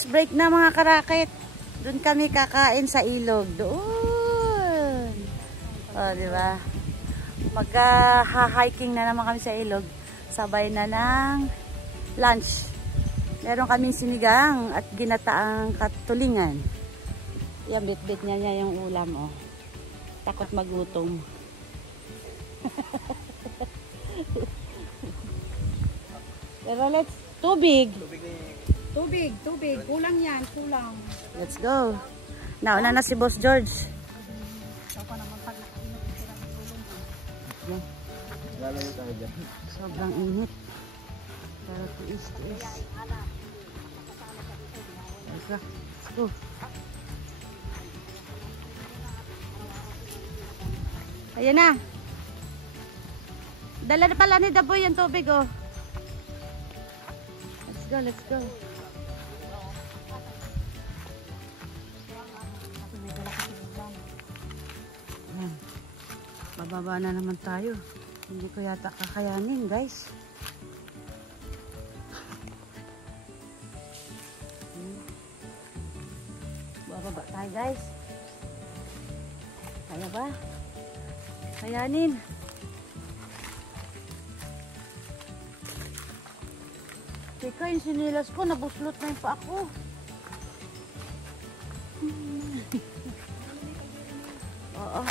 lunch break na mga karakit. Doon kami kakain sa ilog. Doon. O, diba? Magka-hiking na naman kami sa ilog. Sabay na ng lunch. Meron kaming sinigang at ginataang katulingan. Yan, bit-bit niya yung ulam, oh. Takot magutom. Pero let's, tubig. Tubig. Kulang yan, kulang. Let's go. Nauna na si Boss George. Lalayo tayo dyan. Sobrang init. Pero tiis. Let's go. Ayan na. Dala na pala ni Daboy yung tubig, oh. Let's go. Ayan. Bababa na naman tayo. Hindi ko yata kakayanin, guys. Bababa tayo, guys. Kaya ba? Kayanin. Teka, yung sinilas ko, nabuslot na yung pa ako. Oo.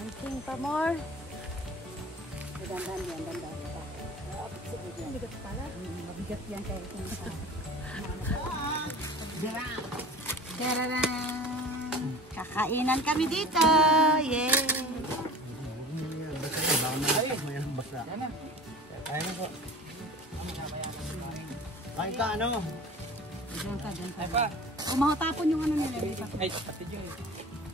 Hiking pa more. Dandan yan. Mabigat pala. Mabigat yan kayo. Kakainan kami dito. Yay! Basta. Kain na po. Kain ka, ano? Diyan ka. Ay pa. O, makatapon yung ano nila. Ay, pati dyan.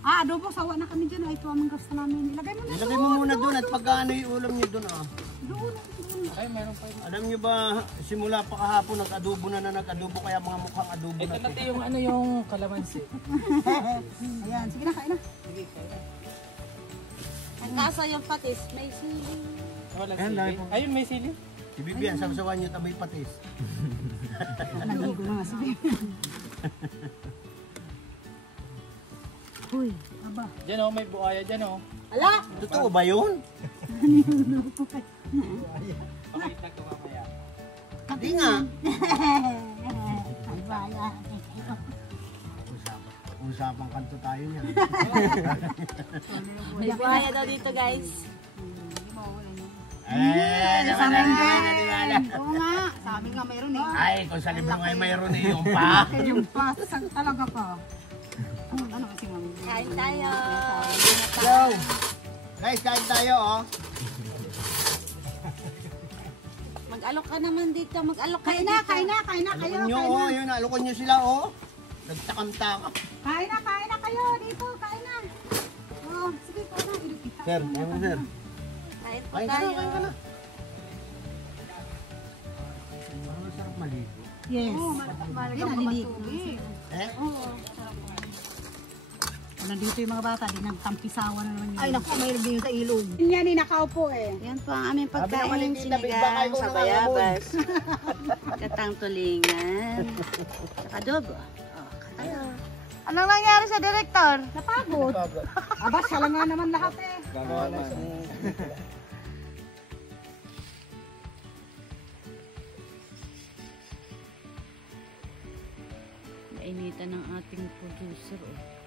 Adobo, sawa na kami dyan. Ay, ito aming gusto namin. Ilagay mo na ito. Ilagay mo muna doon at pagka ano yung ulam nyo doon, ah. Doon. Ay, meron pa yun. Alam nyo ba, simula pa kahapon, nag-adobo na nag-adobo, kaya mga mukhang adobo na. Ito natin yung ano yung kalamansi. Ayan, sige na, kain na. Sige, kain na. Ang kaso yung patis, may sili. Wala sili. Ayun, may sili. Si Bibian, sabasawan nyo tabay patis. Naligo na nga si Bibian. Uy, aba. Diyan o, may buhaya dyan o. Ala! Totoo ba yun? Pakita ko mamaya. Hindi nga. Ay, baya. Usapang kanto tayo niya. May buhaya daw dito, guys. Oo nga, sabi nga mayroon eh. Ay, kung sa libro nga mayroon eh, yung pa. Yung pa, talaga ka. Ano kasi mami? Kain tayo. Yo! Guys, kain tayo oh. Mag-alok ka naman dito. Mag-alok kayo Kain na dito. kayo. Alukon nyo oh, yun, alukon nyo sila oh. Nagtakam-takam. Kain na kayo dito, kain na. Oh, sige, kain na. Sir, ano sir? Kain po Kain ka tayo. na, kain ka na. Parang sarap maligo. Yes. Yan, naliligo. Eh? Nandito yung mga bata, di nagtampisawan na naman yun. Ay naku, mayroon din sa ilog. Yan eh, nakaupo eh. Yan po ang aming pagkain. Sabi naman, Sinigang ko sa na bayabas. Katang tulingan. Saka adobo. Oh, katayo. Anong nangyari sa direktor? Napagod. Aba, siya lang nga naman lahat eh. Gagawa na. Nainitan ng ating producer. Oh.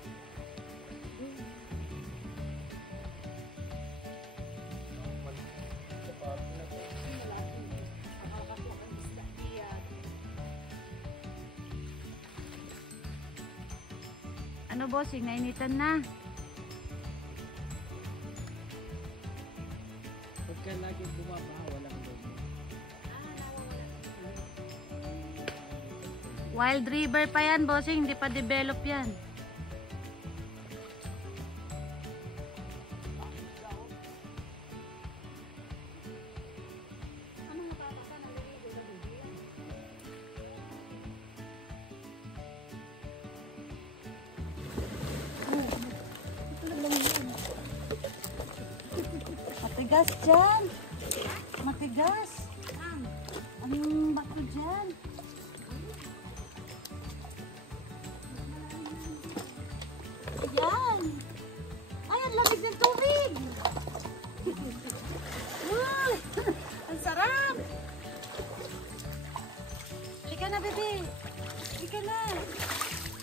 Ano bossing, nainitan na. Pagka lagi bumabaha, walang loob. Wild river pa yan bossing, hindi pa develop yan. Matigas dyan. Matigas. Anong bato dyan?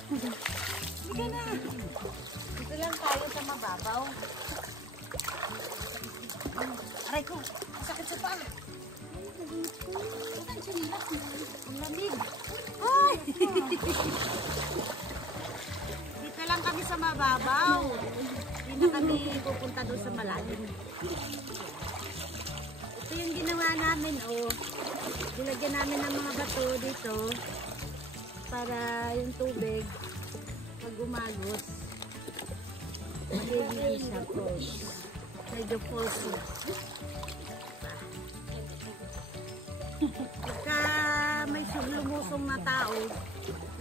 Sige na. Dito lang tayo sa mababaw. Aray ko, sakit sa paa. Ang sinilas mo. Ang lamig. Ay! Dito lang kami sa mababaw. Hindi na kami pupunta doon sa malalim. Ito yung ginawa namin, oh. Nilagyan namin ng mga bato dito para yung tubig pag umagos magiging siya falls. Medyo falls na. Pagka may lumusong na tao,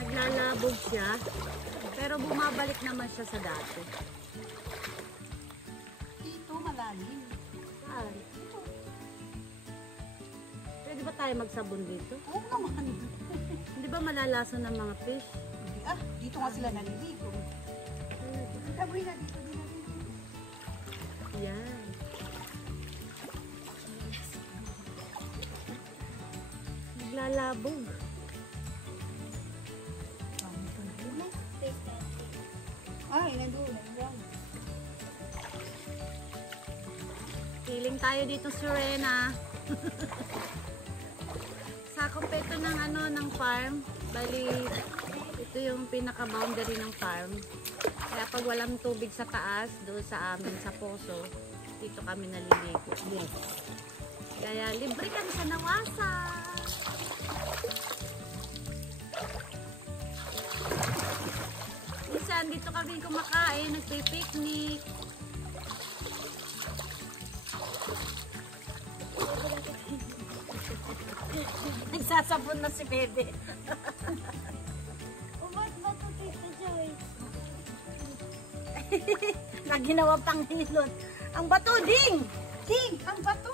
naglalabog siya, pero bumabalik naman siya sa dati. Dito malalim. Ah, pwede ba tayo magsabon dito? Oo naman. Hindi ba malalason ng mga fish? Ah, dito nga sila naliligo. Taboy na dito. Yan. Naglalabog. Ay, nandun. Feeling tayo dito, Serena. Sa kompeto ng ng farm, bali ito yung pinaka-boundary ng farm. Kaya pag walang tubig sa taas, doon sa amin sa poso, dito kami naliligo. Yes. Kaya libre kami sa Nawasa. Minsan dito kami kumakain, nagpi-picnic. Nagsasabon na si Bebe. Umat ba ito, Tita Joyce? Na ginawa pang hilot. Ang bato, ding! Ding! Ang bato!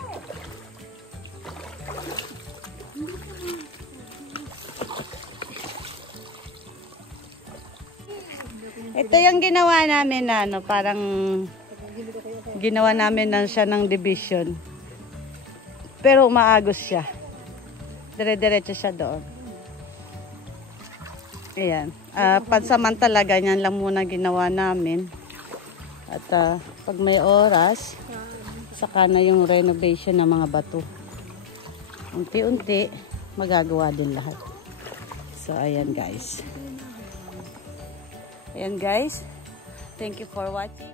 Ito yung ginawa namin na parang ginawa namin na siya ng division. Pero umaagos siya. Dire-diretso siya doon. Ayan. Pansamantala, ganyan lang muna ginawa namin. At pag may oras, saka na yung renovation ng mga bato. Unti-unti, magagawa din lahat. So, ayan guys. Ayan guys. Thank you for watching.